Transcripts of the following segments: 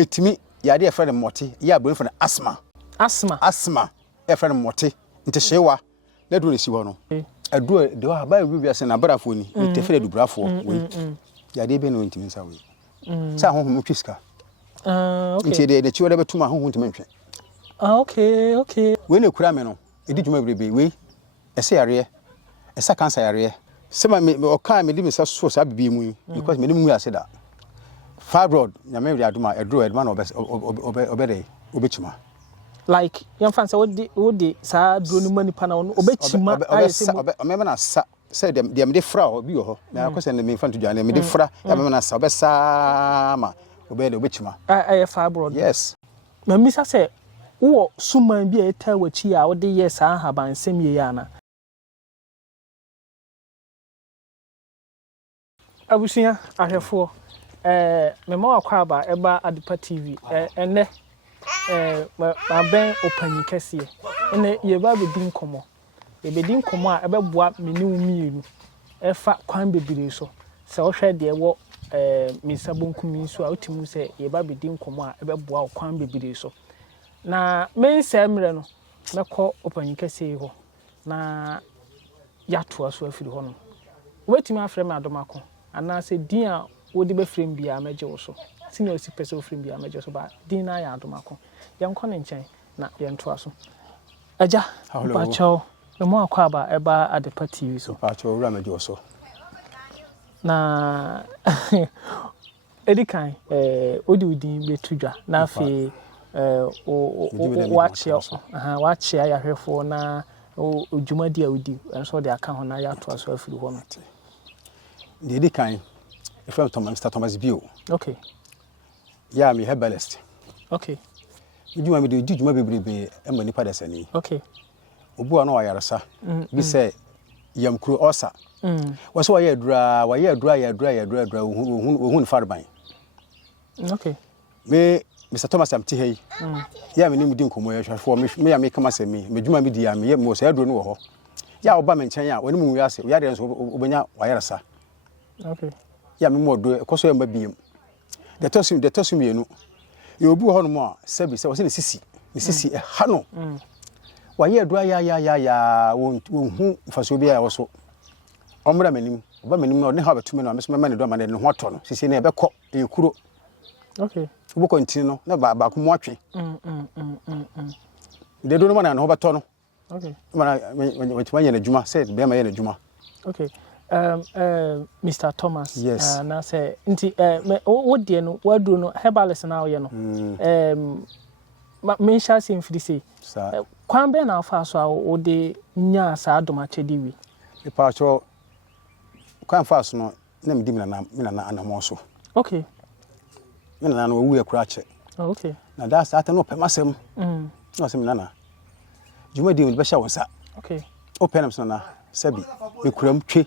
etimi yade e friend mote ya bro friend asthma e friend mote nte hyewa na do resi ho no aduro de wa ba wi ase na barafo ni te fere dubrafo we yade be no ntimi nsa we sa ho ho twiska okay nti de chiwo de betuma ho ho ntimi ntwe okay we na kura me no edi djuma brebe we ese yare esa cancer yare sema me oka me di me so sa bibi mu because me ni mu ase da fibroid nyame wi aduma edro edma na obede obechima like yan fancy what the sa dro ni mani pa na obechima ayese me na sa say dem de fra obi ho na akosa na me fanto dwane me de fra ya me na sa obesa ma obede obechima ay fibroid yes na misa say wo suman bi eta wachi a wo de yes ahaban sem ye ya na abusia ahwefo me ma wakwa ba eba Adepa TV ene ma ben opanyi kese ene ye ba be din komo ye be din komo a ebeboa meniwu mienu efa kwan bebire so se wo hwe de wo misabonkum nso a otimu se ye ba be din komo a ebeboa kwan bebire so na men semre no mekọ opanyi kese ho na yato aso afiri ho no wetimi afre me adomako ana se din a wodi be frame bia meje wo so sini osi pese wo frame bia meje so ba din na ya adomako yenkọ ne nchen na yento aso aja pacho me mo akwa ba eba Adepa TV so pacho wura meje wo so na edikan odi udin betudwa na afi watch ya hwefo na ojumadi a odi enso de aka ho na ya to aso afiri ho no de di kan e from Mr. Thomas Bio okay ya me herbalist okay ujuma me de juma bebrebe e ma nipa desani okay obu ano wayaresa bi se yamkuru osa wo so waye adura ohun farban okay me Mr. Thomas am ti hey ya me ni mudi nkomo ya hwafo me ya me kama se me djuma me di ya me mo so aduro no wo ho ya oba me nchen ya woni mu wi ase ya de so obenya wayaresa okay ya me mo do ekoso ya mabiem de tosum yenu ye obu ho no mo sebi se wo se ne sisi e ha no waye adura ya wo hu faso bi ya wo so omra manim oba manim no ne ha betumi no me so me ne do ma ne ho to no sisi ne e be ko e kuro okay ubo continue na ba ko mo atwe de do no na ho beto no okay mana wetima ye na djuma said be ma ye na djuma okay Mr. Thomas yes. Na say nti wo de no wadu no Herbalists na wo ye no me sha se mfiri sei kwan be na afa so a wo de nya sa adoma chedi wi e pa cho kwan fa so no na me di me na anamo so okay me na no wu e kura che okay na da sa ata no pemasem no se me na djuma di me be sha wonsa okay open am na sabi me kuram twe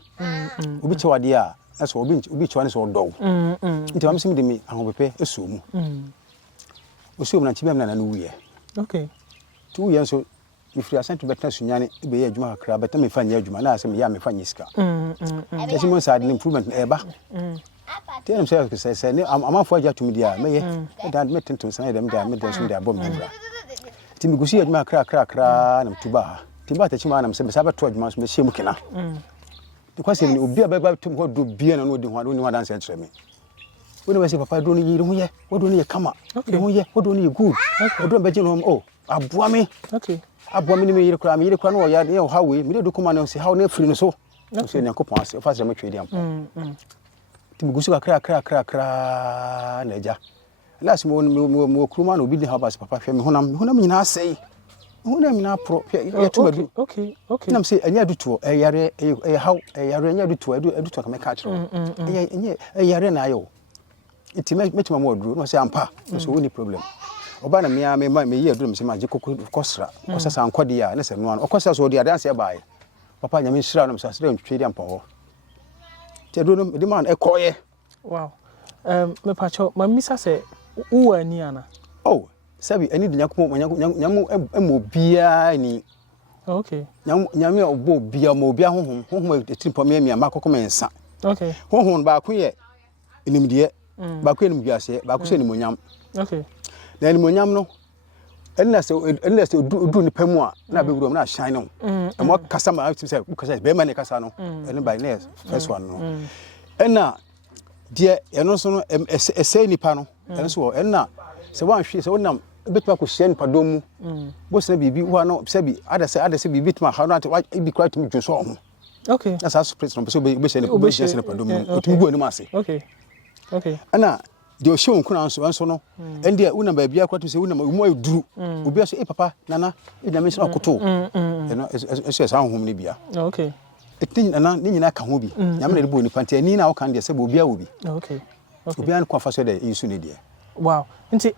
obi che wade a eso obi che wane so do nti am sim de me ahobepe eso mu oso mu na nti be am na no wuye okay tu wuye so me free asent betra sunyane be ye adwuma kakra beta me fa nya adwuma na asem ya me fa nyisika tesi mo sa de improvement eba tem say ne amafo aja tumi dia me ye da me tentum san dem da me da so da bom bra ti me gusi adwuma kakra na mtuba timba ta chima na mse be sabe to adwuma so me hye mu kena because me obi ababa tum ho do bia na no di ho ni wadan se entre me woni we say papa do ni yiri hu ye wodo ni ye kama hu ye wodo ni ye good wodo be je no aboa me okay aboa me ni me yiri kra no ya ne ha we me do kuma na se ha na free no so so nyankopon ase fa se me twedi ampo timi gusu kakra na eja last mo kuruma na obi di Herbalists papa hwe me honam nyina asei honam nyina pro ya tumadu okay nam say anya duto yare haw yare anya duto ka me ka kire anya yare na ayo itime metima mo oduru no say ampa so woni problem oba na me ye aduru me say ma je kokosra kosasa ankode ya na say no an okosa so odi adanse e bae papa nyame nhira no me say sre ntwedi ampa ho te do no de man e koye wow me pacho ma misa se uwa ni ana oh sabi ani de nyamu emobia ni okay nyame obo bia mo bia honhom etimpo me akoko mensa okay honhom ba ko ye inimdie ba ko enim wiase ba ko so enim onyam okay na enim onyam no unless do ni pamu a na be wuro na shine no e mo kasa ma say kasa be ma ne kasa no ene by next first one no ena de eno so no say nipa no eno so ena se wan hwe se wonam betwa ko hye nipa dom mu bo se bibi wo no se bi adase bibi tuma ha no bi kra tumi dwo so ho okay that's how spirit no be so be hye nipa dom mu otumi bu anim ase okay ana de o hye onkuna nso no ende una ba bia kwatu se una mu aduru obi aso papa nana e na me so akoto eno eso sa honhom ne bia okay etin nana ni nyina ka ho bi nyame na de bo ni pante ani na wo kan de se bo bia wo bi okay obi an kwa fa so de yisu ne de wow nti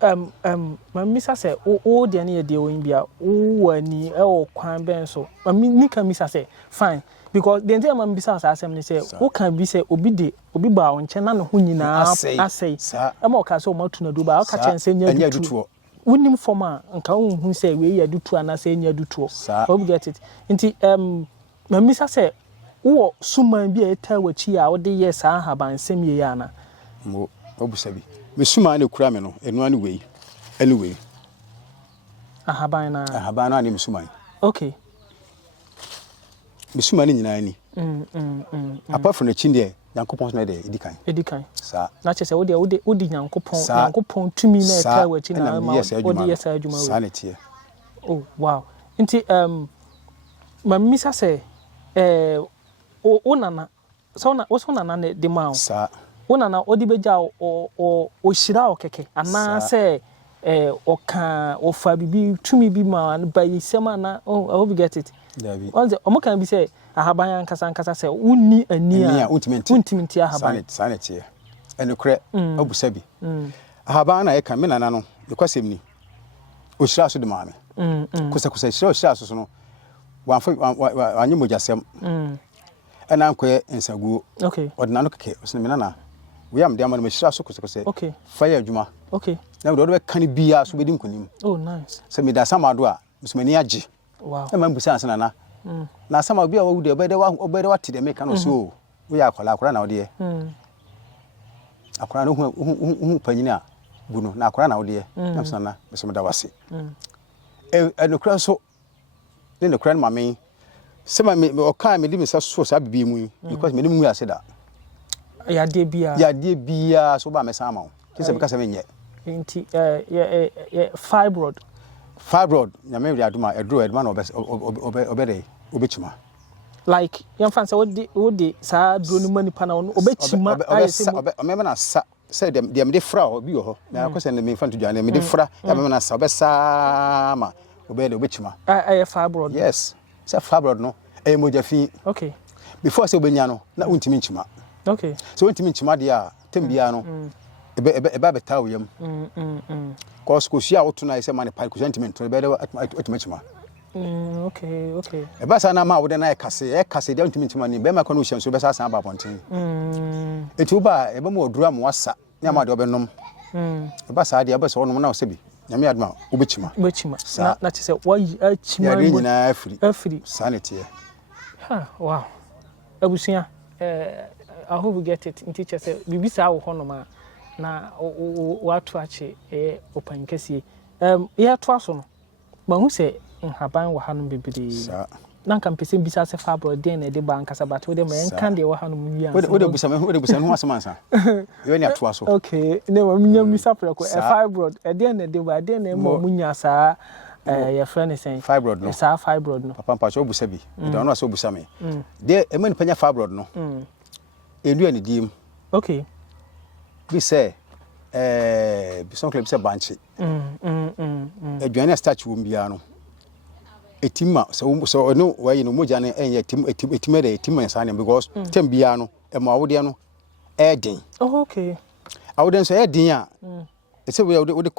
mamisa se o de ne de o bia wo ani e o kwan ben so ni kan misa se fine because the entire man bisa asem ni say wo kan bi say obi ba o nche na no ho nyina asei e ma o ka say o matu na do ba o ka chen say nya dutuo wonim forma nka wo hu say we ya dutuo na say nya dutuo hope get it nti mamisa say wo suman bi e ta wachi a wo de yes a haban sem ye ya na mo obusabi me suman na kura me no enu ani wei anyway ahaban na ani me suman okay misuma ni nyina ni apart from the chinde yankopon so na de edikan sa na che se wo de yankopon tumi na eta wachi na ma wo de yesa adwuma we sanity oh wow nti mamisa se o nana so na wo so nana ne de ma sa wo nana odi beja o hira o keke ana se oka ofa bibi tumi bi ma ba yisema na I hope get it David once omo kan bi say ahaban nkasa say unni ani a ultimate ahaban sanity enukre obusabi ahaban na e kan me nana no ekwasem ni o hira so de ma me kusa hira so no wanyi mojasem ana ankoye ensaguo okay odina no keke osne me nana we am de amana me hira so kusa okay fire adwuma okay na do be kan bia so be di nkonim oh nice se me da samado a musmani age wow na mambusa ansa na na sama bia wa wude obede wa tide me kan o so we ya akora na ode akora no hu panyina bunu na akora na ode na so na me so me da wase enokra so ne nokra ma me se ma me o kan me di me so sa bibi mu because me di mu ase da ya de bia so ba me sama o kise be ka se me nye nti fibroid nyame wi aduma eduma na obede obechima like yan fan say wodi sa duro ni mani pa na obechima ayese me na sa say dem de fra obi ho na akwese na me fan to dwane me de fra ya me na sa obesa ma obede obechima fibroid yes say fibroid no moja fi okay before say obenya no na untimi nchima okay so untimi nchima de a tembia no eba betawo yam cause ko sia otu na ise mani pa ko sentiment to be de otimachima okay eba sa na ma wo de na e kase de otimachima ni be ma ko no hye so be sa san ba ponten etu ba eba mo odura mo wasa nya ma de obenom eba sa de eba so no na o sebi nyame aduma obechima na che se wayi achima ya ni na afiri sanity ha wow abusia I hope we get it in teacher say bibi sa wo hono ma na watu ache opan kese ya to aso no ma hu se nhaban wo hanom bebiri na nka mpese bisa se fabro den na de banka sabat wo de ma enkan de wo hanom wi an wo de busa no asemansa yo ni ato aso okay ne ma munya misa preko fibro den na de ba den na ma munya sa ya friend say fibroid no sa fibroid no papa mpacho busa bi de no aso busa me de emani panya fibroid no elu ani dim okay bi say bi son club say banchi aduane starch wo mbia no etima so no wayi no moja ne enye etima san because tembia no emo awode no edin okay awode so edin a ese we de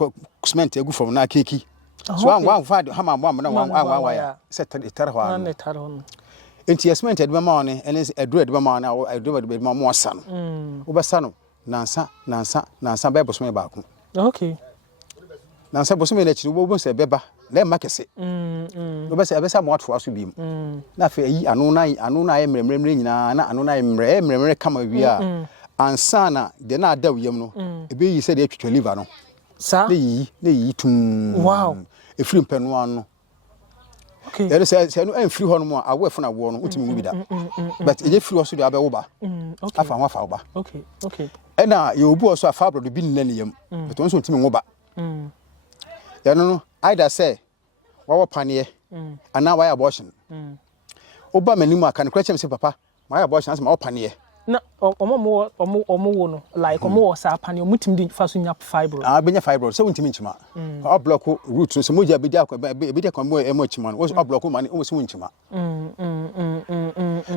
cement egu from na keki so wan fa hama mo na wan ya se tere ho enti cement de ma on ene eduro de ma on eduro de ma mo san wo be san nansa be boso me ba ko okay nansa boso me na chiri wo bo se beba na ma kese wo be se abesa mo atwa so bi na fe yi anu na ye mremre nyina na anu na ye mremre kama wi a ansana de na ada wiyam no ebe yi se de atwitwa liver no sa na yi tum wow efiri mpenu ano okay there say no enfiri ho no mo awo efo na wo no utimi mu bi da but eje firi ho so de abewo ba okay afa ho afa wo ba okay na ye obu o so afa brodo bi nna ne yam but won so utimi wo ba ya no either say wawo panie ana why abortion oba manimu aka no kwachem say papa why abortion as ma wo panie na omo wo no like omo wo sa panie omutim di fa so nya fibroid benya fibroid so untimi nchima o block root so moja be dia kwa mo emo chima no o block man o so nchima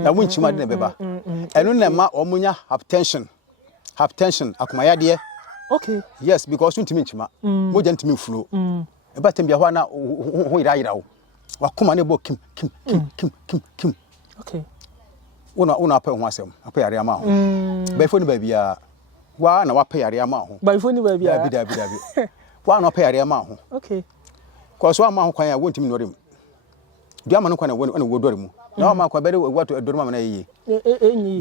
na wo nchima de beba eno na ma omunya hypertension akomaya de okay yes because untimi nchima moja ntimi flow eba tembia ho na ho ira wo wakoma ne bo kim okay una pa ho asem apa yare ama ho baifo ni ba bia wa na wa pa yare ama ho baifo ni ba bia bi wa na pa yare ama ho okay ko so ama ho kwan ya wontimi norem du ama no kwan na wo dorem na ama kwa bere wato dorem ama na yiye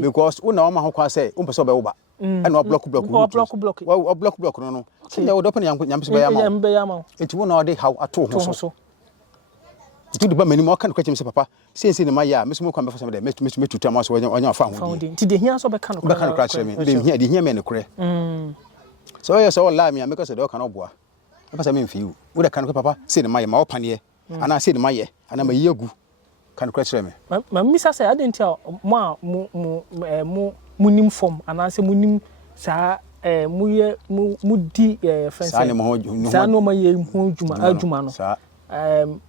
because una ama ho kwan say umpe so be wo ba and wa block wa block no tinda wo dopen yam so be ama enti wo na ode how ato ho so tu ba mani mo kan kwachem se papa sense ne maya mesmo kwa befa se de metuta ma so onya fa ho di ti de hia so be kan kwa chere me de hia me ne kure so yes all la me make se de kan oboa e pasa me mfiu wo de kan kwa papa se ne maya ma opane ana se ne maya ana ma yiagu kan kwa chere me ma misa se adenti mo munim form ana se munim sa mu ye mu di friends sa no ma ye hu adwuma no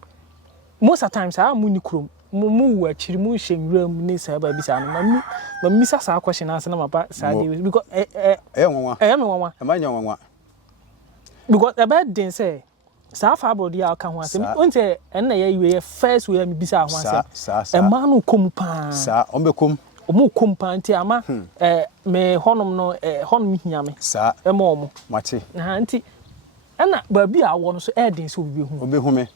most of times I muni krom mu achiri mu hyenwura mu ne sa ba bi sa no ma misa sa question answer na mapa sa dey because nwanwa me nwanwa ma nya nwanwa because about den say sa fa body aka ho asem onte en na ye first way mi bisa ho asem e ma no kom pa sa o be kom o mu kom pa nti ama me honom no honom hia me sa e ma omo mate na nti na ba bi a wo no so e den so obi hu me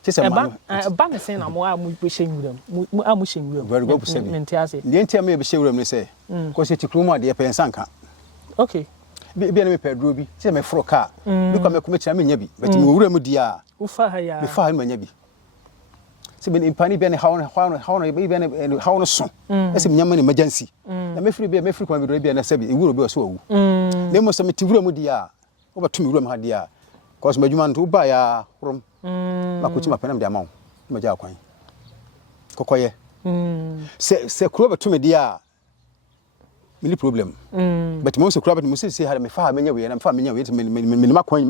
Eba ne say na mo amu be hyenwuram mu amu hyenwuram very good say mente ase de enti am be hyenwuram ne say ko se tikrumo ade pe nsanka okay bi na me pedro bi se me fro car bi kwa me ko metia me nya bi but me wuram dia u fa ha ya me fa ha me nya bi se be impani bi ne how no bi ne how no so ese me nyama ne emergency na me free kwa bi na se bi wuro bi o so awu na mo se me ti wuram dia wo ba tu me wuram ha dia cause majuma nto ba ya rum makuchi mapenam dia mawo maja kwan kokoye se kuro beto me dia mini problem but mo se kuro beto mo se ha me fa menya we na fa menya we me makwan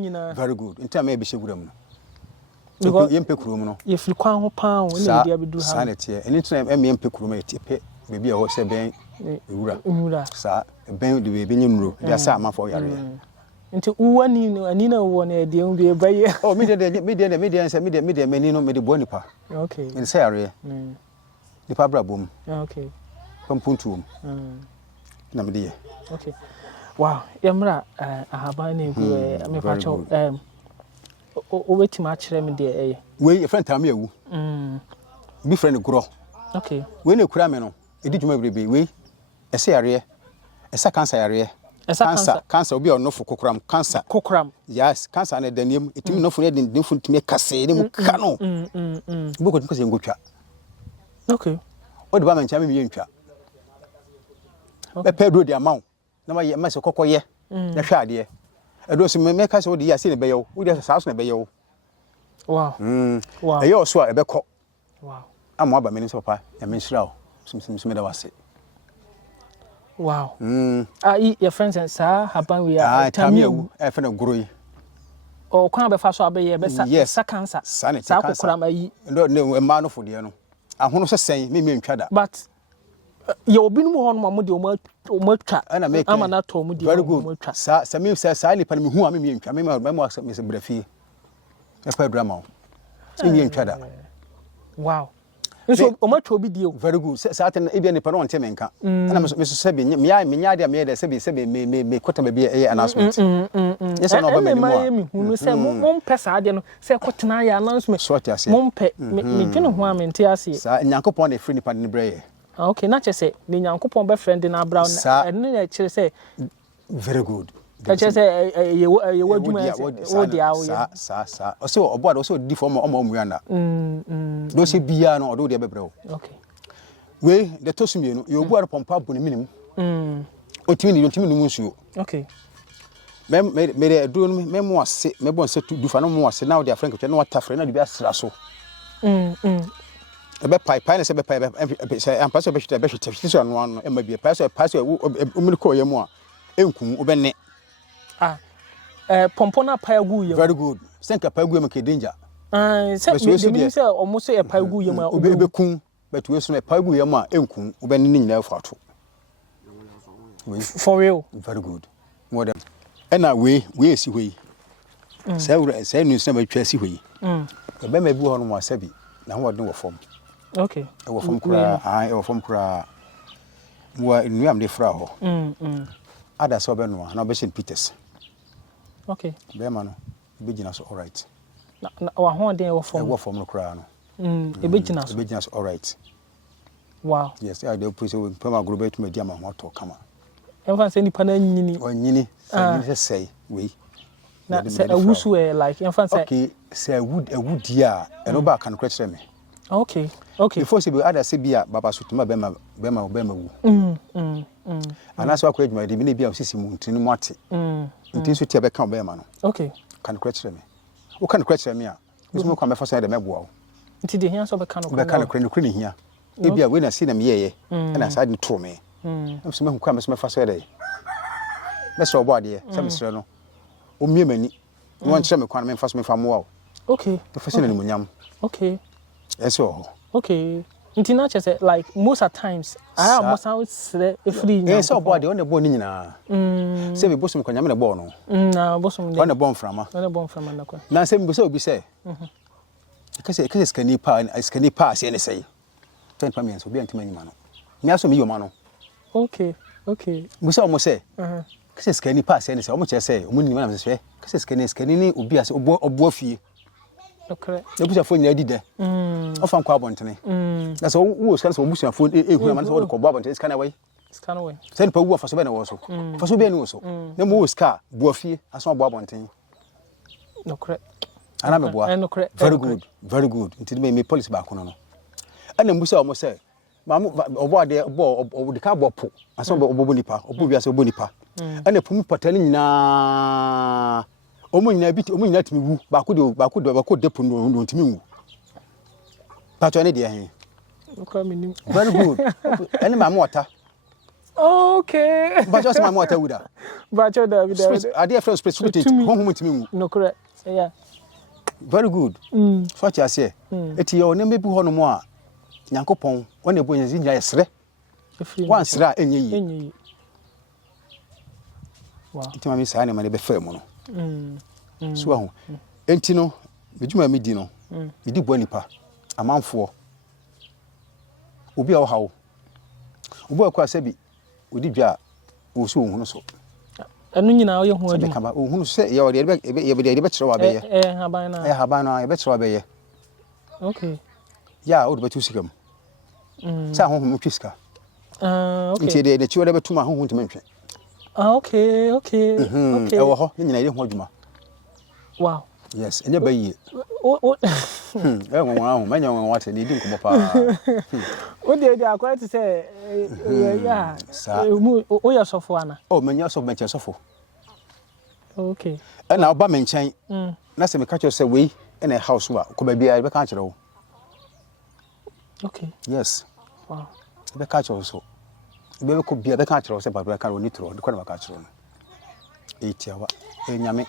nyina very good ntia me be hyeguram no yempe kuro mu no ye fili kwan ho pa wo na dia bedu ha sanete eni tuna me yempe kuro me tepe bebi a ho se ben ewura sa ben de be nya nuro dia sa amafo yare nti uwani no ani na wo na de nwie baye oh media say media mani no me de bo nipa okay in say are nipa brabom okay pampuntuom na me de okay wow yamra ahaba na egu me pacho o wetima a kire me de we e friend am yawu bi friend gro okay we na kura me no edi djuma brebe we e say are e sa cancer are cancer obi o no fo kokram cancer yes cancer na daniem etimi no fo ne den fo ntimi kase ne mu ka no boko tin kase ngotwa okay o de ba man chame mi yentwa be pedro di amaw na ma se kokoye na hwa ade e do so me kase o de ya se ne be yew o de sa so ne be yew wow e yo so a e be ko wow amo aba me ni so papa ya me nshira o sum da wase wow your friends and sir happen we are tamiu e fe na groi o kwa be fa so abaye be sa cancer sa kokora mayi no ma no fo de no ahono so sen me ntwa da but ye obinum ho no mo de o matwa ama na to mo de o matwa sa me sa lipa me hu a me ntwa me se brafi e pa drama me ntwa da wow so o matwa obi de very good sa ten e bia ne pa no nteme nka ana me so se bi me nya de me de se bi me kota me bi e announcement yes no ba me me hu se mo pesa de no se kota na ya announcement mo pe me dwene ho a me nte ase sa nyankopon de free ni pa ne breye Okay, not just say the Yankopon be friend in our brown and then say very good. I just say you what the hour. Sa. Also about also deform Muyana. Those be no or do the bro. Okay. We the Tosumi, you go upon pub in a minimum. Otini, you timid musu. Okay. Made a do memoir say, maybe said to do for no more. Say now they are frank, you know what tough friend, be a slasso. A bed pipe, and a pipe, and pass a bishop, one, and maybe a passer, umilico yamua, Enkum, Ubene. Pompona Pagu, very good. Send a pagu make danger. Say almost say a Pagu yama, Ubecum, but we assume a pagu yama, Enkum, Ubenin now for two. For real. Very good. More than. And now we see we. Say news never tracy we. The baby born was heavy. Now what do form? Okay. I was from Kura, I or from Kura. Were in Yam de Frau. Other Soberno, and Obessin Peters. Okay. Bermano, business all right. Our horn day or from the crown. A business all right. Wow. Yes, I do push with Pama Grubet to Mediama Moto come. Everyone say Panini or Nini, say we. Not say a woosu like infant say. Okay, say a wood ya, and Oba can question me. Okay. Before she be other Sibia, Baba Sutuma Bema. And that's why I create my divinity of Sissim to Marty. It is to tell become Berman. Okay. Can question me. Who can question me? Who's more come for side the Mabwell? It is the hands of a kind of crane here. Maybe I win a cinema ye, and I side to me. I'm some who comes my first day. Mr. Body, some Mr. O mere many. One summer can first me from well. Okay. Professional Munyam. Okay. That's all. Okay. Not just like most of times, I almost sound free. Yes, so body on the bone in say we bosom can a born. No, bosom on a bomb from her. On a bomb from another. Now, same so be say. Because a case can you pass any say. 10 permits will be anti many man. Now, so me your man. Okay. We saw almost say. Because can you pass any say, how much I say, when you want to say, because can will be as a boy. Okay. You put a phone did there. Often carbon to me. That's all who was kind of bushing food. If we manage to bob and it's kind of way. It's kind of way. Send per for Sabena also. For Sabena also. No more car, Buffy, I saw bob on thing. No correct. And I'm a boy. Very good. Until me police back on. And then we saw almost say, Mamma, over there, or the cardboard pool. I saw Bonipa, or Bubias or Bonipa. And the Pumpa telling na. Omunya bit omunya timi wu ba ko depon no ntimi wu pato ne de hen very good any my water okay but just my water with that but you da are there from precipitate hom ntimi wu no correct yeah very good so what you say eti yo ne mebi ho no mo a Nyankopon wona ebo nyi nya yesre wan sra enye yi wow iti ma mi sa ne ma ne be fa mu no so ahu enti no medjuma medi no medi bo nipa amanfo obi a wo hawo obi akwa sabi odi dwa wo so ohunu so enu nyina wo ye hu adu kama ohunu se ye wo de be kyerɛ wa be ye haban na ye be kyerɛ wa be ye okay ya wo de betu sikam sa ho ho twiska okay enti de chiwo de betuma ho ho ntime okay e wo ho nyina ye hu adwuma wow yes enye ba yi nwa manya nwa wate ni di nkomo pa o de akwa ti say yeah o ya sofo ana oh manya sofo menche sofo okay na oba menchen na se me ka say we in a house wa ko ba bia be ka kire wo okay yes wow be ka kire so be ko bia be ka kire wo say ba be ka wo ni tro de ko na ka kire no etiawa enyame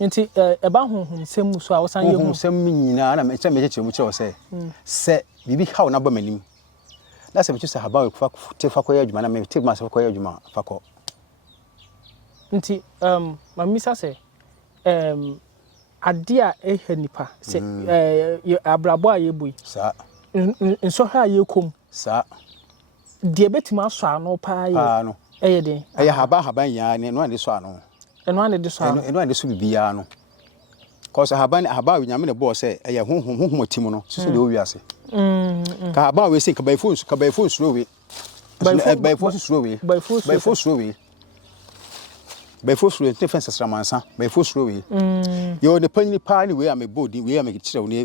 nti eba honhom sem so a wosan ye hu sem nyina na me che mu che wo say se bibi hawo na ba manim na se me che haba we fa te fa koya adwuma na me te ma se koya adwuma fa ko nti mamisa se ade a ehanipa se abrabo a ye boi sa nso ha ye kom sa de betima so ano pa ye no eye den eye haba ya ne no ande so ano eno ande de so ano eno ande so bibia no cause haba we nyame ne bo se eye honhom otimu no so de owi ase ka haba we se ka bai phone so we by force slow by force slow by force defense stramansa by force slow you the penny pa ni we am body we am kire we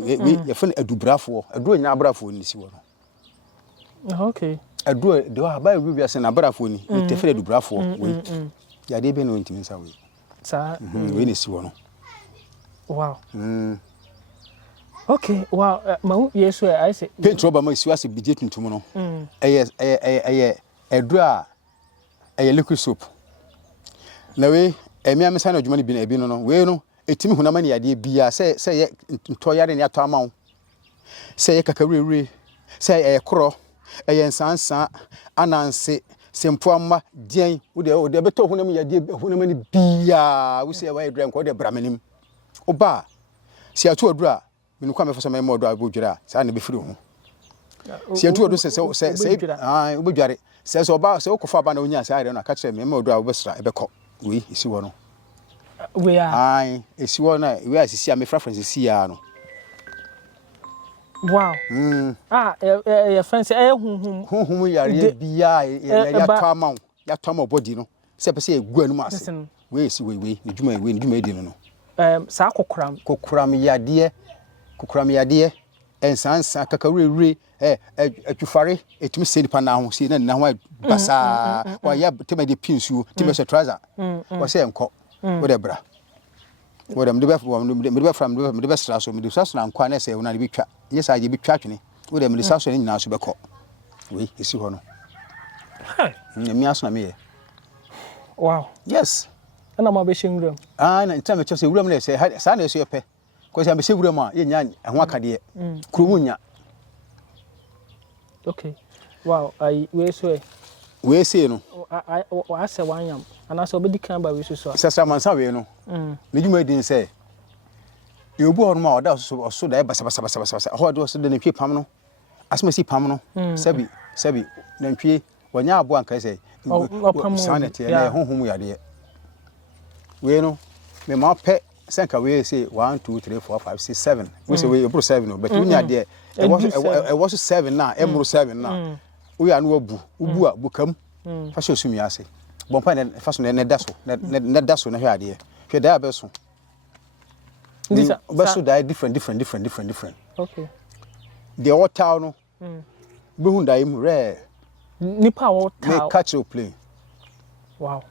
you fun adubrafo adu nya abrafo ni si wo no okay adu de wa ba we biase na abrafo ni te fere adubrafo we ya de be no ntimi sa we sa we ni si wo no wow okay wow ma yesu I say paint rubber ma si wase bidje tuntum no adu a liquid soap na we emi amesa na adwuma ni bi na ebi no we no etimi hunama ne yade bia se ye ntoyare ne ato amawo se ye kakawrewre se ye koro ye nsansa ananse sempo amma dian wo de beto hunam yade hunama ni bia wo se wa edran ko de bramenim oba se ato adura minu kwa mefosa me modo abodwira sa na be firi ho se ato adu se obodware se oba se okofa aba na onya se are no aka kire me modo abobesra ebekọ we isi wo no we are ai isi wo na we asisi a me preference si ya no wow your friends hunhum yare bia ya tama body no se pese egu anu ase we isi we ni djuma edi no sa kokuram yade ensansa kakawrewre atwufare etumi se nipa na ho se na ho basa wa ya tema de pinsu tema se trouser wa se enko wo de bra wo de mde be sra so mde saso na nkwa na se wo na bi twa ye sa je bi twa twene wo de mde saso ni nyina so beko we esi ho no mi aso na me ye wow yes ana ma be shingrum na ntame che se wuram na se sa na eso ye pe ko se be se wuram a ye nya ho akade kurumu nya okay wow we say no I say one yam and I saw be dikan ba we so sesa mansa we no ne djuma edin say e obu ho no ma oda so da e basa ho do so de ne twe pam no asma si pam no sabi na twe wanya abo anka say sanity na honhom yade we no me ma pe senka we say 1 2 3 4 5 6 7 we say we bro 7 no but we nya de e was 7 na e bro 7 na we anu ubu a bukam fa so sumi ase bompa ne fa so ne daso na hwe ade hwe da abeso ndisa beso da different okay the hotel no behun da im rare nipa hotel me catch your plane wow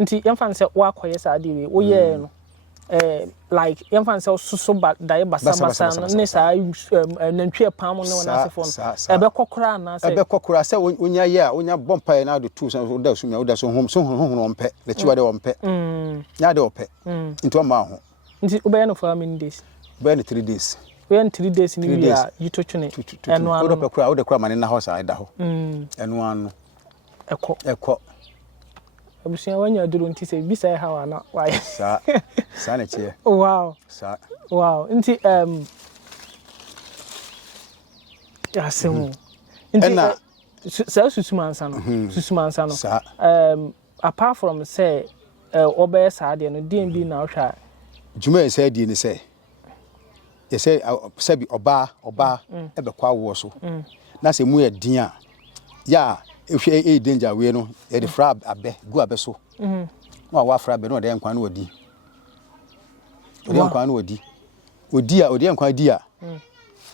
nti yamfa se wa koye sa ade we wo ye no like yamfa se susu ba dai basa ne sa nantwie pam no na asefo no ebe kokora se onya ye a onya bompa na do tu so da sumia oda so hom so hono ompe le chiwa de ompe nya de ope nti o ma ho nti obe no for how many days obe no 3 days we en 3 days ni we are you to twene eno anu odo pe kura mane na house aida ho eno anu eko abusia wanya duro nti se bi sai hawa na why sa na che wow sa wow nti ya semu nti sa susumansa no sa apart from say obe sa de no DMB na ohwa juma say die ni say ye say sabi oba ebe kwa wo so na se mu ye din a ya ehwe danger we no e de fra abe gu abe so wa fra abe no de nkwan no odi nkwan no odi nkwan di a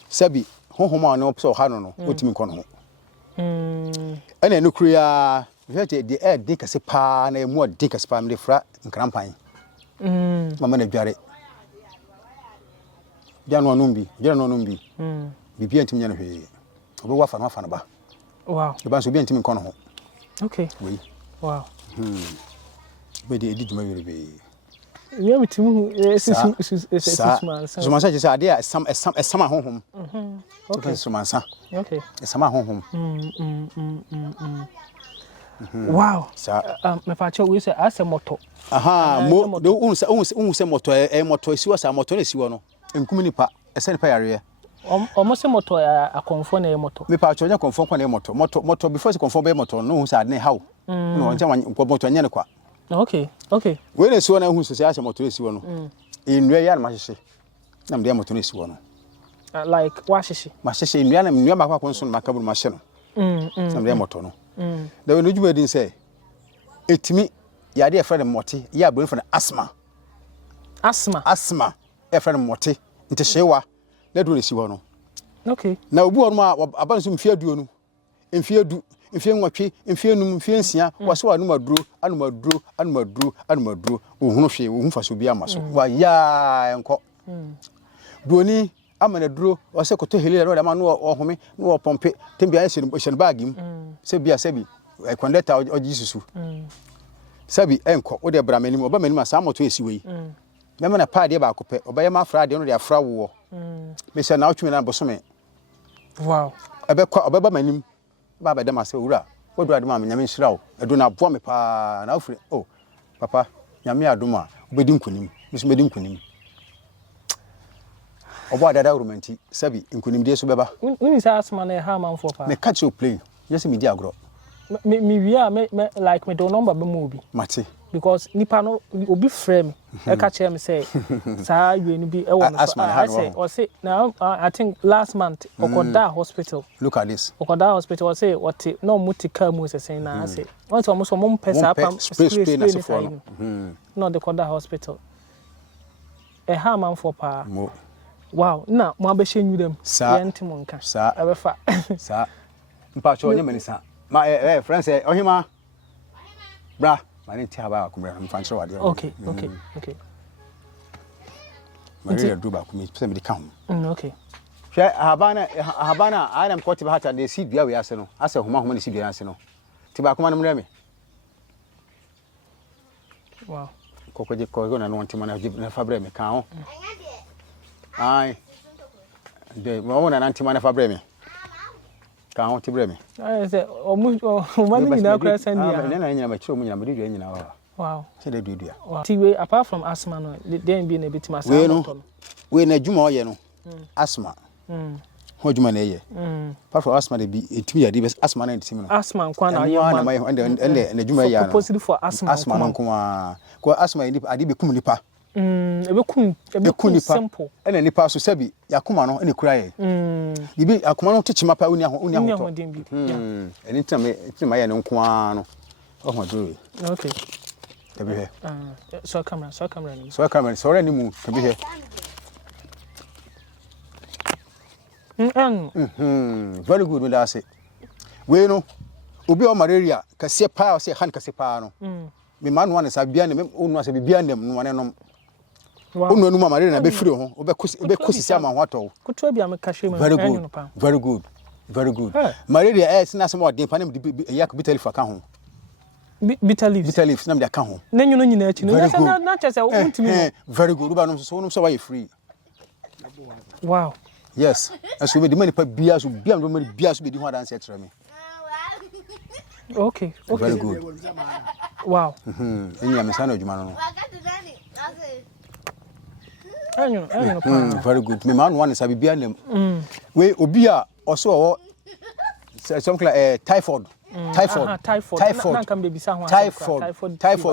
sabi honhoma no so ha no otimi nkon ho ene no kruya vete de e de kase pa na emu de kase pa me fra nkrampan mama na dware jano numbi bibi antimi nya no hwe obe wa fa na ba wow the bands will be intimate corner. Okay. We. Wow. But they did my baby. Yeah, me too. So my such idea some summer home. Okay. So my son. Okay. A summer home. Wow. Me facho we say as a moto. Aha, mo do unse moto e moto isi wasa moto na isi wo no. Enkumi nipa, ese nipa yare. Almost a motor a conform a motor. Me patch on conform a motor before the conform a motor, no who's had how. No, motor and yanaqua. Okay. When it's one who says a motor is one. In real machishi, I'm the motor is one. Like washishi. Machishi in Yana, Yamaka consul Macabur machine. some dem moto no da we no djuma din say etimi ya de friend mote ya bro friend asthma e friend mote nte hyewa na do resi ho no okay na obu ho no aban so mfie aduo no mfie du mfie nwatwe mfie num mfie nsia wase wa anumaduro ohunu hwe ohun faso bi amaso wa ya enko duoni amana duro wase koto helile no da ma no ohome no pompe tembia ehyen bag im sebi kondeta ogisusu sabi enko wo de bra manim oba manim asa moto esiwe mema na paade ba akopɛ obaye ma fra de no de afra wo me se na otwumi na bosome wow obeba manim ba ba dem ase wura wodu adom am nyame nhyira wo edo na boa me pa na ofre oh papa nyame adom a obedi nkunim miso medi nkunim obo adada romanti sabi nkunim de so beba uni sa asma na ha manfo pa me catch you play yes me di agro me like me do number be mo obi mate because nipa no obi frame e ka chere me say sa you ni bi e wo no say now I think last month Okoda hospital look at this Okoda hospital say what no mutika mu say na say once almost mo pesa pam spray na so no the Okoda hospital e ha man for pa wow na mo abehye nyudem yenti mo nka e be fa sa mpa cho nyamani sa ma friends ohima bra mani ti aba akumra mfanchire wade okay mari do ba kumi pese me de kam okay hwe habana I am kwoti ba hata de si dua we ase no ase homa ne si dua ase no ti ba kuma no mre me wow kokoje ko na no ntima na fabre me kan ho ai de mo na ntima na fabre me kan ho ti bre me say o mani nyina kra sandia na nyina ma chiro mu nyina ma dua nyina wow say de dua ti we apart from asthma no then be na bitima sa we na adwuma oye no asthma ho adwuma na ye apart from asthma de bi etimi ya de asthma na etimi no asthma kwa na ye ma na adwuma ya no proposed for asthma no kwa ko asthma ade be kum nipa ebe kum simple ena nipa so sabi yakoma no ene kura ye bibi akoma no techima pa uni ho to eni tima ye no nko no oh do okay tabi he so camera ni so re ni mu tabi he very good we da say we no obi o malaria kase pa o say han kase pa no me man one sa bia ne me onu asa bia nem no wane no onu anu malaria na be firi ho obe kosisi ama ho ato kutu bia me kashe me very good malaria is na some odin pa nem yak bitter leaf aka ho bitter leaf nam de aka ho na nyuno nyina achi no na chese untimi very good uba no so why free wow yes aso be di mani pa bia so bia no mani bia so be di ho adan se tere me okay very good wow enya me sana adwuma no very good me man one is abibia nem we obi a oso wo something like typhoid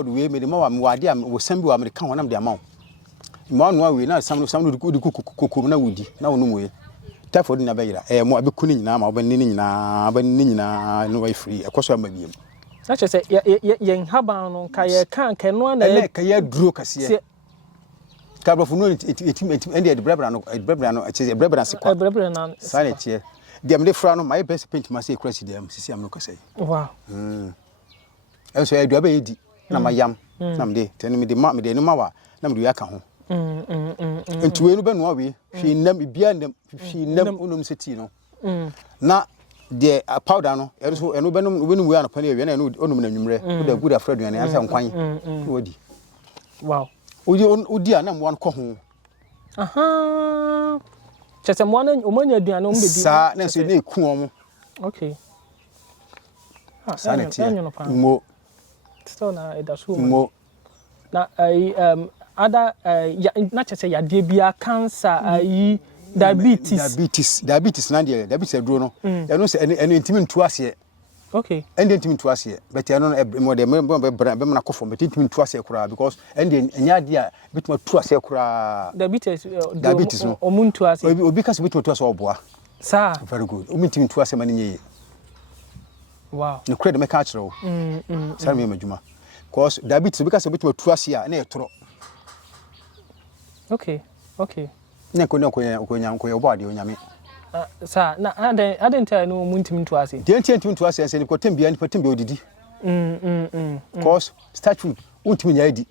we me de ma wade am wo sambi wa me kan wonam de amaw ma no we na sam no di kuku na wudi na wonu moye typhoid na bayira mo abeku ni nyina ma obanni ni nyina no way free ekoso amabiem na che se ye haban no ka ye kan no na ka ye duro kase Kabrofu no etim ende de brebra no ache brebra se kwa brebra na sanity dem de fra no my best paint ma say cross dem sisi am no kase wow so e duabe edi na mayam na mde tene me de no ma wa na mde aka ho entuwe no be no awe hwi nam bia nam hwi nam unom seti no na de powder no e so eno be no we anapa na ewe na eno onum na nwumre o good afra duane ansa nkwan odi wow odi ana mo an ko ho aha chese mo na omanya aduane o mbedi sa na so na eku omo okay sanity mo still na edasu mo na other na chese yade bia cancer diabetes na de diabetes aduro no eno se eno intimi ntu ase okay ende intimi ntu ase but eno mo de be na kofo but intimi ntu ase kura because ende enya de a bituma tu ase kura diabetes no omuntu ase obi kasi bituma tu ase oboa sa very good omi intimi ntu ase mani nye Wow. No credit me catch ro. Say me adwuma. Cause diabetes because bit tu ase a na etoro. Okay. Na ko obo ade onyame. Sir, na I didn't tell no muntim to ase. The ntimi tu ase say ni ko tembia ni patem be odidi. Cause starch food untimi nya edi.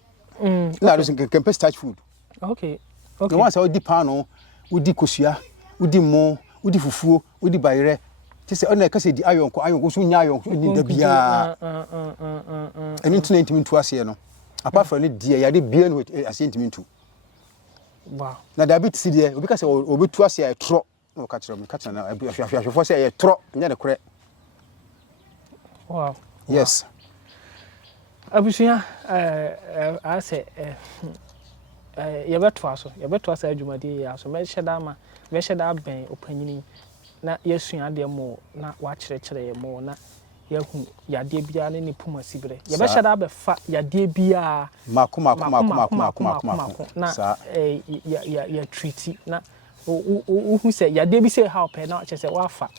Na do can starch food. Okay. The ones odi pano, odi kosua, odi mo, odi fufuo, odi bayre. Ti say ona ka say di ayon ko so nya ayon ni da bia. Eni ntimi tu ase no. Apart from it dia yade bia no ase ntimi tu. Wow. Na diabetes dia obi ka say obi tu ase e tro. No catch na afia say e tro, nya de kore. Wow. Yes. Abusuya I say yɛbɛto aso adwumadi ya so mɛhyɛ da bɛn opanyini na yɛsua ade mo na wakyerɛkyerɛ mo na yɛhu yade bia ne ne puma sibre yɛbɛhyɛ da bɛfa yade bia mako na ya treat na uhu sɛ yade bi sɛ how pɛ na kyerɛ sɛ wafa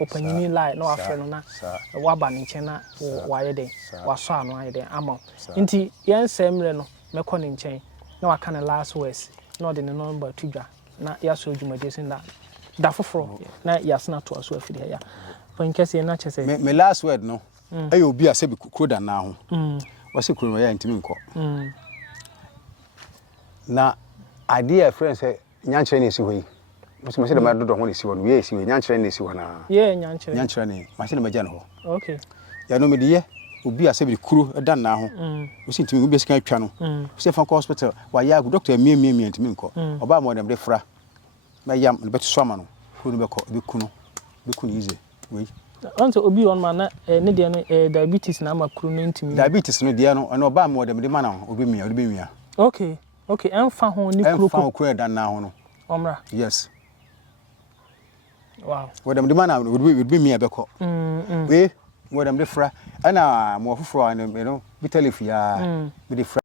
opanyini lie na wafrɛ no na waba ne nkyɛn na wayɛ den wasɔ ano ayɛ den ama nti yɛn sɛmre no mɛkɔ ne nkyɛn na waka ne last words na ɔde ne number to dwa na yɛasɔ dwumadi sin da foforɔ na yɛasena to aso afiri ya pankɛse na kyerɛ sɛ me last word no ɛyɛ obi a sɛ bi kuro da na ho wɔse kuro no yɛ ntimi nkɔ na ade a friend sɛ nyankyerɛ ne esi hɔ yi mo se de ma dodo ho ne esi hɔ no yɛ esi hɔ nyankyerɛ ne esi hɔ na yɛ nyankyerɛ ne ma se de ma gya no hɔ okay ya no me de yɛ obi a sɛ bi kuro da na ho wo se ntimi obi sika atwa no sɛ fa hospital wa ya doctor mie ntimi nkɔ oba mo dem de fra na yam ne beto so ama no ko no bɛkɔ bɛku no easy we onto obi on ma na ne de no diabetes na ma kuro no ntimi diabetes no de no ɛna oba mo dem de ma na obi mia okay ɛmfa ho ne kuro ɛmfa ho kuro da na ho no omra yes wow wo dem de ma na obi mia bɛkɔ we wo dem de fra ɛna mo foforo no bi telefia bi de fra